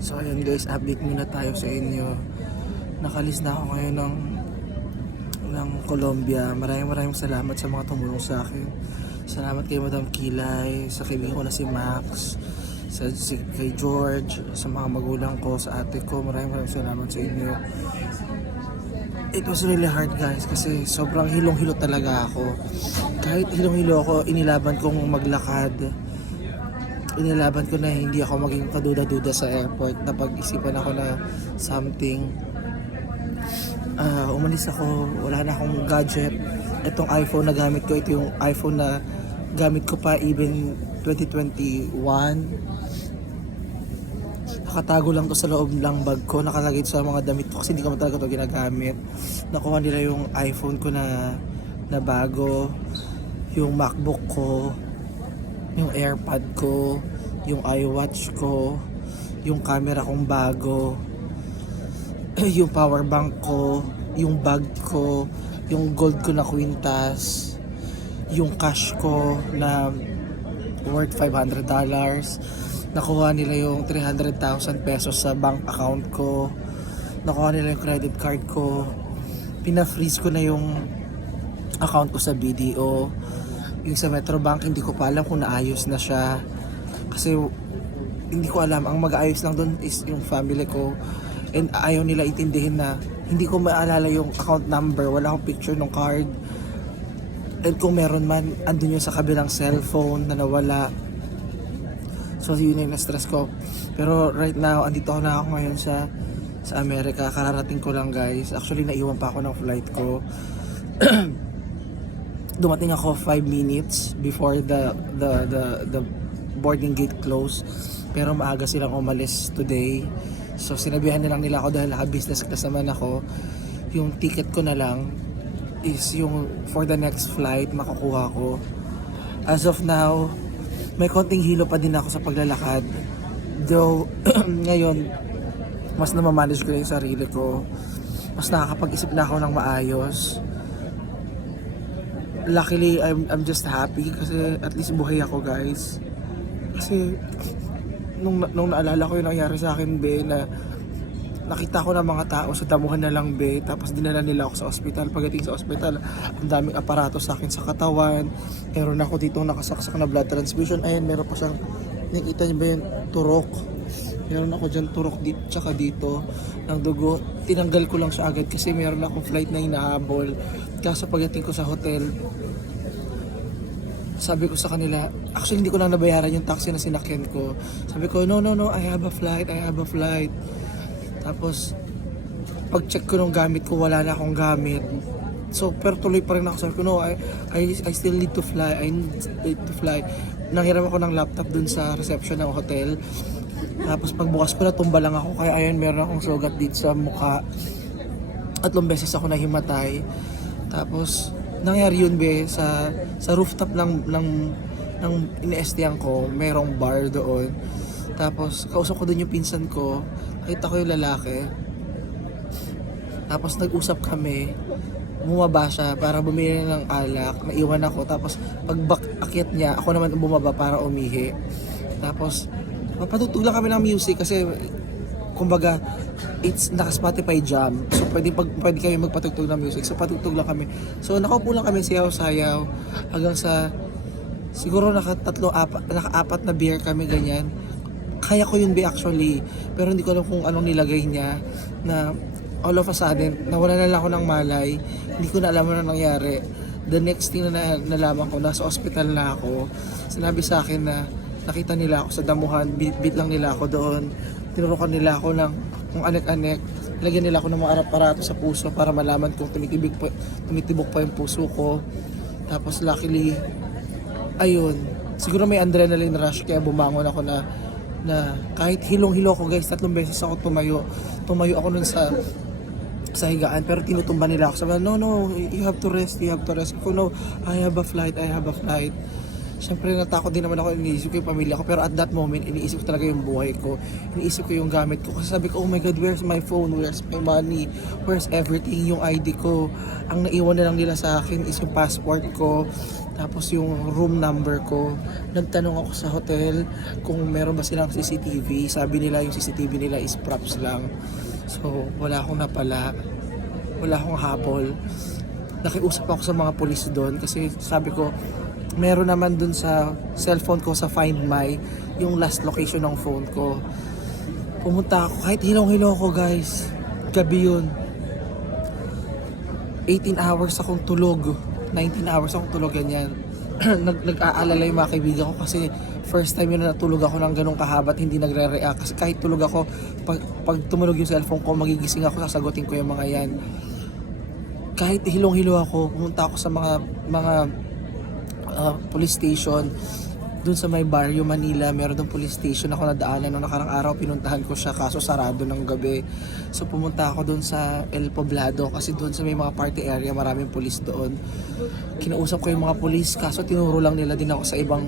So ayun guys, update muna tayo sa inyo. Nakalis na ako ngayon ng Colombia. Maraming salamat sa mga tumulong sa akin. Salamat kay Madam Kilay, sa kaibigan ko na si Max, kay George, sa mga magulang ko, sa ate ko. Maraming salamat sa inyo. It was really hard guys kasi sobrang hilong-hilo talaga ako. Kahit hilong-hilo ako, inilaban kong maglakad. Inilaban ko na hindi ako maging kaduda-duda sa airport. Napag-isipan ako na something. Umalis ako, wala na akong gadget. Itong iPhone na gamit ko, ito yung iPhone na gamit ko pa even 2021. Nakatago lang to sa loob ng bag ko, nakalagay sa mga damit ko kasi hindi ko talaga to ginagamit. Nakuha nila yung iPhone ko na bago, yung MacBook ko, yung AirPod ko, yung iWatch ko, yung camera kong bago, yung power bank ko, yung bag ko, yung gold ko na kwintas, yung cash ko na worth $500. Nakuha nila yung 300,000 pesos sa bank account ko. Nakuha nila yung credit card ko. Pina-freeze ko na yung account ko sa BDO. Yung sa Metrobank, hindi ko pa alam kung naayos na siya. Kasi hindi ko alam. Ang mag-aayos lang doon is yung family ko. And ayaw nila itindihin na hindi ko maalala yung account number. Wala akong picture ng card. And kung meron man, andun yung sa kabilang cellphone na nawala. So yun yung na-stress ko. Pero right now, andito na ako ngayon sa Amerika. Kararating ko lang guys. Actually, naiwan pa ako ng flight ko. Dumating ako 5 minutes before the boarding gate close. Pero maaga silang umalis today. So sinabihan nilang nila ako dahil naka-business class naman ako. Yung ticket ko na lang is yung for the next flight makukuha ko. As of now, may konting hilo pa din ako sa paglalakad. Though, ngayon, mas namamanage ko na yung sarili ko. Mas nakakapag-isip na ako ng maayos. Luckily, I'm just happy kasi at least buhay ako guys. Kasi, nung naalala ko yung nangyari sa akin, be, na nakita ko ng mga tao sa damuhan na lang, be, tapos dinala nila ako sa ospital. Pagdating sa ospital, ang daming aparato sa akin sa katawan. Meron ako dito nakasaksak na blood transfusion. Ayun, meron pa siyang, nakita niyo ba yung turok? Meron ako dyan turok dito, tsaka dito ng dugo. Tinanggal ko lang siya agad kasi meron akong flight na hinahabol. Kaso pagdating ko sa hotel, sabi ko sa kanila, actually hindi ko lang nabayaran yung taxi na sinakyan ko. Sabi ko, no, I have a flight. Tapos, pag-check ko ng gamit ko, wala na akong gamit. So, pero tuloy pa rin ako. Sabi ko, no, I still need to fly. I need to fly. Nanghiram ako ng laptop dun sa reception ng hotel. Tapos, pagbukas ko na, tumba lang ako. Kaya ayun, meron akong sugat dito sa mukha. 3 beses ako nahimatay. Tapos, nangyari yun, be, sa rooftop ng ine-estiyan ko, merong bar doon. Tapos, kausap ko dun yung pinsan ko. Nakita ko yung lalaki. Tapos nag-usap kami. Bumaba siya para bumili ng alak. Naiwan ako. Tapos pag akyat niya, ako naman bumaba para umihi. Tapos mapatutug lang kami ng music kasi kumbaga it's naka-Spotify Jam. So pwede kami magpatugtog ng music. So patugtog lang kami. So nakaupo lang kami sayaw-sayaw hanggang sa siguro naka-4 na beer kami ganyan. Kaya ko yun be actually, pero hindi ko alam kung anong nilagay niya na all of a sudden, nawala na lang ako ng malay, hindi ko na alam ano nangyari. The next thing na nalaman ko, nasa ospital na ako. Sinabi sa akin na nakita nila ako sa damuhan, bit lang nila ako doon. Tinurukan nila ako ng kung anek-anek, lagyan nila ako ng mga aparato sa puso para malaman kung tumitibok pa yung puso ko. Tapos luckily, ayun, siguro may adrenaline rush kaya bumangon ako na kahit hilong-hilo ko guys, 3 beses ako tumayo ako nun sa higaan, pero tinutumba nila ako. Sabi, no, you have to rest. Ako, no, I have a flight. Siyempre natakot din naman ako, iniisip ko yung pamilya ko, pero at that moment, iniisip ko talaga yung buhay ko. Iniisip ko yung gamit ko. Kasi sabi ko, oh my God, where's my phone? Where's my money? Where's everything? Yung ID ko. Ang naiwan na lang nila sa akin is yung passport ko. Tapos yung room number ko. Nagtanong ako sa hotel kung meron ba silang CCTV. Sabi nila yung CCTV nila is props lang. So, wala akong napala. Wala akong habol. Nakiusap ako sa mga pulis doon kasi sabi ko, meron naman doon sa cellphone ko sa Find My yung last location ng phone ko. Pumunta ako, kahit hilong-hilo ako guys. Gabi yun. 18 hours akong tulog. 19 hours akong tulog, ganyan. Nag-aalala yung mga kaibigan ko kasi first time yun na natulog ako ng ganong kahaba at hindi nagre-react. Kasi kahit tulog ako, pag tumulog yung cellphone ko, magigising ako, sasagutin ko yung mga yan. Kahit hilong-hilo ako, pumunta ako sa mga police station. Doon sa may Barrio Manila, meron doon police station ako nadaanan. Noong nakarang araw, pinuntahan ko siya kaso sarado ng gabi. So pumunta ako doon sa El Poblado kasi doon sa may mga party area, maraming police doon. Kinausap ko yung mga police kaso tinuro lang nila din ako sa ibang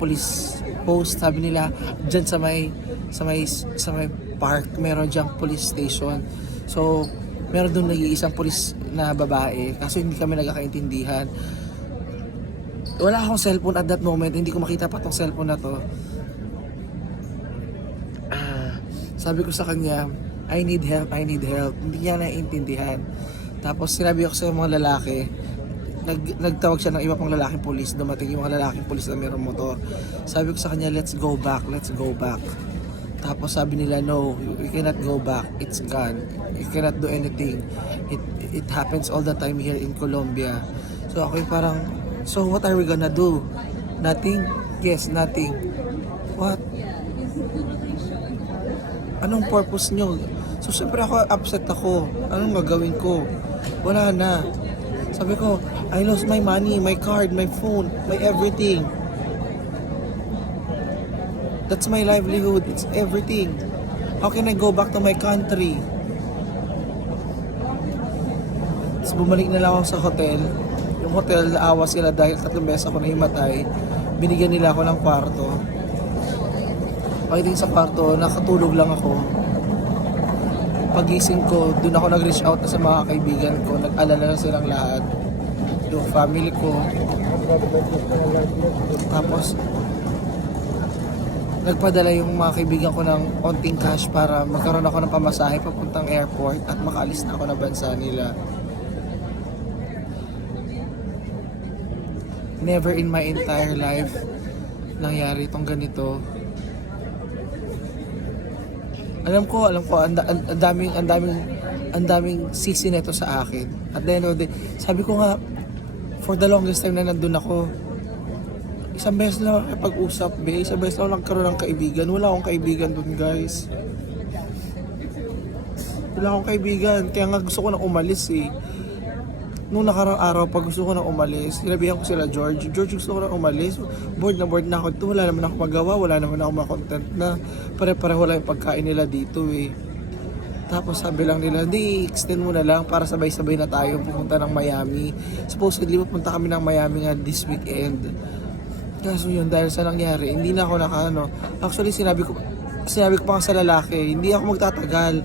police post. Sabi nila, dyan sa may park, meron dyang police station. So meron doon nag-iisang police na babae kaso hindi kami nagkakaintindihan. Wala akong cellphone at that moment, hindi ko makita pa tong cellphone na to. Sabi ko sa kanya, I need help. Hindi niya naiintindihan. Tapos sinabi ako sa mga lalaki, nagtawag siya ng iba pang lalaking police, dumating yung mga lalaking police na mayroong motor. Sabi ko sa kanya, let's go back. Tapos sabi nila, no, you cannot go back, it's gone. You cannot do anything. It happens all the time here in Colombia. So ako yung parang, so what are we gonna do? Nothing? Yes, nothing. What? Anong purpose nyo? So syempre ako, upset ako. Anong gagawin ko? Wala na. Sabi ko, I lost my money, my card, my phone, my everything. That's my livelihood. It's everything. How can I go back to my country? Tapos bumalik na lang ako sa hotel. Yung hotel, naawa sila dahil 3 beses ako nahimatay. Binigyan nila ako ng kwarto. Pagdating sa kwarto, nakatulog lang ako. Pagising ko, dun ako nag-reach out na sa mga kaibigan ko. Nag-alala na silang lahat. Yung family ko. Tapos, nagpadala yung mga kaibigan ko ng konting cash para magkaroon ako ng pamasahe papuntang airport at makaalis na ako ng bansa nila. Never in my entire life nangyari itong ganito. Alam ko, ang daming sisi nito sa akin. At the end of the day, sabi ko nga, for the longest time na nandun ako, isang beses lang ako pag-usap, isang beses lang nagkaroon ng kaibigan. Wala akong kaibigan dun, guys. Wala akong kaibigan, kaya nga gusto ko na umalis eh. Nung nakarang araw, pag gusto ko na umalis, sinabihan ko sila George, gusto ko na umalis, bored na ako dito, wala naman ako magawa, wala naman ako makontent na, pare-pareho lang yung pagkain nila dito eh. Tapos sabi lang nila, hindi, extend mo na lang para sabay-sabay na tayo pupunta ng Miami. Supposedly, pupunta kami ng Miami nga this weekend. Kaso yun, dahil sa nangyari, hindi na ako actually, sinabi ko pa nga sa lalaki, hindi ako magtatagal.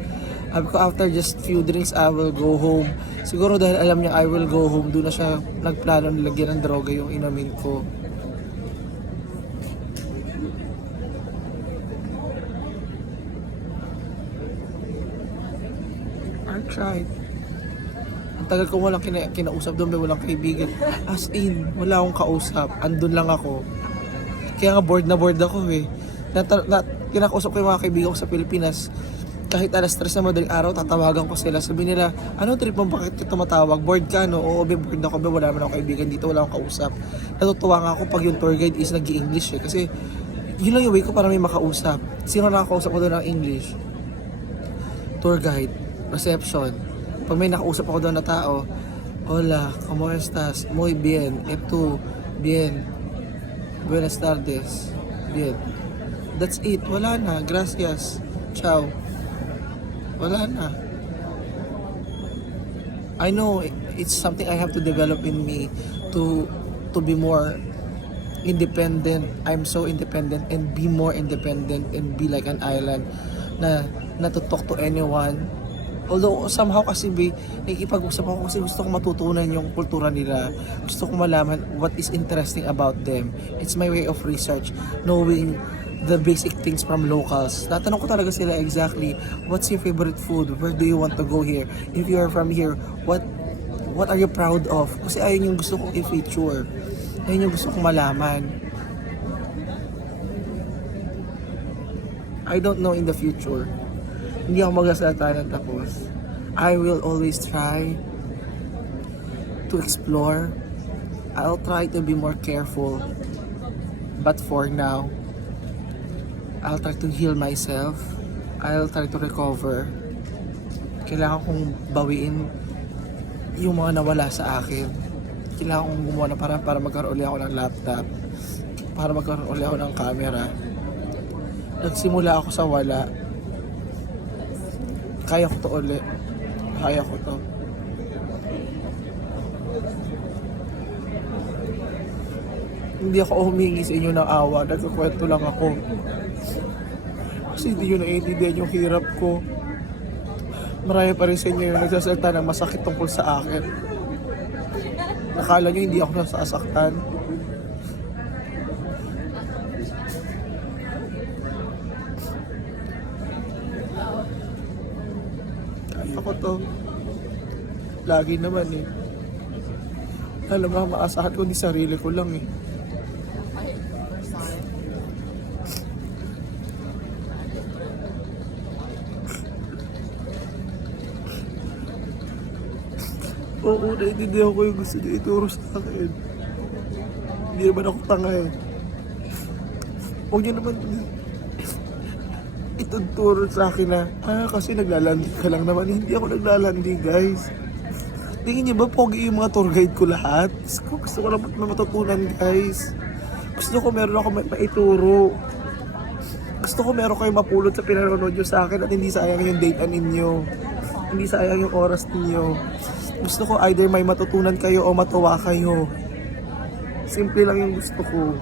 Sabi ko, after just few drinks, I will go home. Siguro dahil alam niya I will go home, doon na siya nagplano nilagyan ng droga yung inamin ko. I tried. Ang tagal ko walang kinausap doon, walang kaibigan. As in, wala akong kausap. Andun lang ako. Kaya nga bored ako eh. Kinakausap ko yung mga kaibigan ko sa Pilipinas. Kahit alas 3 na madaling araw, tatawagan ko sila. Sabi nila, ano trip mo, bakit ka tumatawag? Bored ka, no? Oo, bored ako, wala naman ako kaibigan dito, wala akong kausap. Natutuwa nga ako pag yung tour guide is nag-i-English eh. Kasi yun lang yung way ko para may makausap. Sino nakakausap ko doon ng English? Tour guide, reception. Pag may nakausap ako doon na tao, hola, ¿cómo estás? Muy bien, eto, bien. Buenas tardes, bien. That's it, wala na, gracias, ciao. Wala na. I know it's something I have to develop in me to be more independent. I'm so independent and be more independent and be like an island na to talk to anyone. Although somehow kasi nakikipag-usap ako kasi gusto ko matutunan yung kultura nila. Gusto ko malaman what is interesting about them. It's my way of research, knowing the basic things from locals. Natanong ko talaga sila exactly, what's your favorite food? Where do you want to go here? If you are from here, what are you proud of? Kasi ayun yung gusto kong i-feature. Ayun yung gusto kong malaman. I don't know in the future. Hindi ako magsasalita ng tapos. I will always try to explore. I'll try to be more careful. But for now, I'll try to heal myself. I'll try to recover. Kailangan kong bawiin yung mga nawala sa akin. Kailangan kong gumawa na para magkaroon ulit ako ng laptop. Para magkaroon ulit ako ng camera. Nagsimula ako sa wala. Kaya ko to ulit. Kaya ko to. Hindi ako humingi sa inyo ng awa. Nagkukwento lang ako. Kasi hindi nyo naiintindihan yung hirap ko. Marami pa rin sa inyo yung nagsasalita ng masakit tungkol sa akin. Nakala nyo hindi ako nasasaktan. Ako to. Lagi naman eh. Alam mo, maasahan ko di sarili ko lang eh. Oo, naiintindihan ko yung gusto niya ituro sa akin. Hindi naman ako tanga eh. Huwag niyo naman ituturo sa akin na, kasi naglalandi ka lang naman. Hindi ako naglalandi, guys. Tingin niyo ba, pogi yung mga tour guide ko lahat? Gusto ko lang matutunan, guys. Gusto ko meron ako maituro. Gusto ko meron kayo mapulot sa pinanonood nyo sa akin at hindi sayang yung data ninyo. Hindi sayang yung oras ninyo. Gusto ko either may matutunan kayo o matuwa kayo. Simple lang yung gusto ko.